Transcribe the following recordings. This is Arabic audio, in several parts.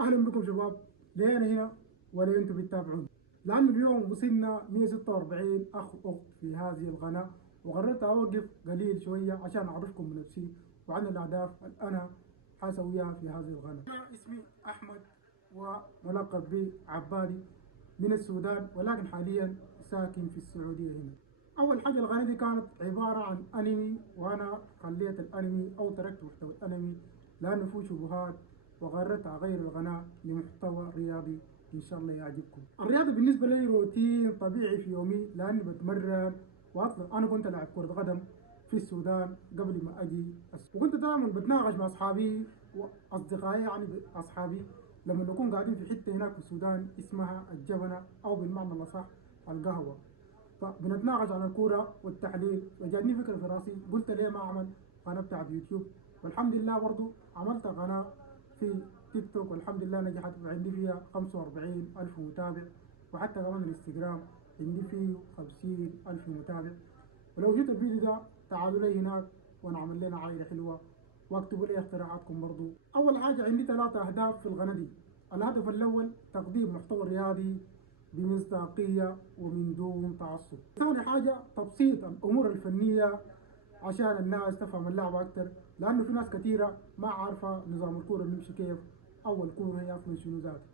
اهلا بكم شباب. ليه انا هنا ولا انتم بتتابعون؟ لانه اليوم وصلنا 146 اخ واخت في هذه القناه، وقررت اوقف قليل شويه عشان اعرفكم بنفسي وعن الاهداف اللي انا حاسويها في هذه القناه. انا اسمي احمد وملقب بعبادي من السودان، ولكن حاليا ساكن في السعوديه هنا. اول حاجه القناه دي كانت عباره عن انمي، وانا خليت الانمي او تركت محتوى الانمي لانه فيه شبهات، وقررت اغير القناه لمحتوى رياضي ان شاء الله يعجبكم. الرياضه بالنسبه لي روتين طبيعي في يومي، لاني بتمرن واطلع. انا كنت العب كره قدم في السودان قبل ما اجي وكنت دائما بتناقش مع اصحابي واصدقائي، يعني اصحابي لما نكون قاعدين في حته هناك في السودان اسمها الجبنه، او بالمعنى الاصح القهوه، فبنتناقش عن الكوره والتحليل. وجاتني فكره في راسي، قلت ليه ما اعمل قناه بتاعت يوتيوب؟ والحمد لله برضو عملت قناه في تيك توك، والحمد لله نجحت وعندي فيها 45 ألف متابع، وحتى كمان الانستجرام عندي فيه 50 ألف متابع. ولو جيت الفيديو ده تعالوا لي هناك ونعمل لنا عائلة حلوة، واكتبوا لي اقتراحاتكم برضو. أول حاجة عندي 3 أهداف في القناة دي. الهدف الأول تقديم محتوى رياضي بمصداقية ومن دون تعصب. ثاني حاجة تبسيط الأمور الفنية عشان الناس تفهم اللعبة أكتر، لأنه في ناس كثيرة ما عارفة نظام الكورة بيمشي كيف، أو الكورة هي أصلا شنو ذاته.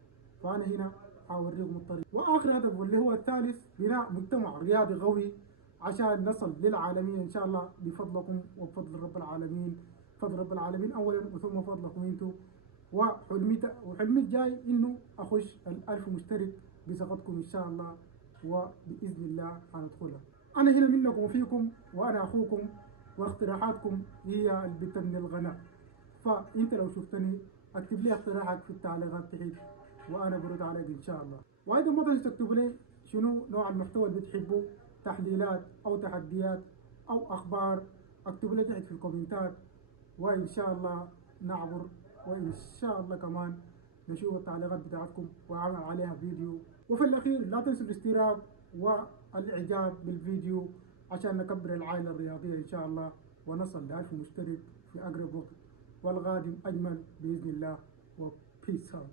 فأنا هنا حاوريكم الطريق. وآخر هدف واللي هو الثالث، بناء مجتمع رياضي قوي عشان نصل للعالمين إن شاء الله بفضلكم وبفضل رب العالمين. فضل رب العالمين أولا وثم فضلكم أنتم. وحلمي الجاي إنه أخش ال1000 مشترك بثقتكم إن شاء الله، وبإذن الله هندخلها. أنا هنا منكم وفيكم، وأنا أخوكم، واقتراحاتكم هي اللي بتبني الغناء. فأنت لو شفتني اكتب لي اقتراحك في التعليقات تحت، وأنا برد عليك إن شاء الله. وأيضا ما تنسوا تكتبوا لي شنو نوع المحتوى اللي بتحبوا، تحليلات أو تحديات أو أخبار. اكتبوا لي تحت في الكومنتات، وإن شاء الله نعبر، وإن شاء الله كمان نشوف التعليقات بتاعتكم وأعمل عليها فيديو. وفي الأخير لا تنسوا الاشتراك والإعجاب بالفيديو عشان نكبر العائلة الرياضية إن شاء الله، ونصل ل1000 مشترك في أقرب وقت، والقادم أجمل بإذن الله. وبيس اوت.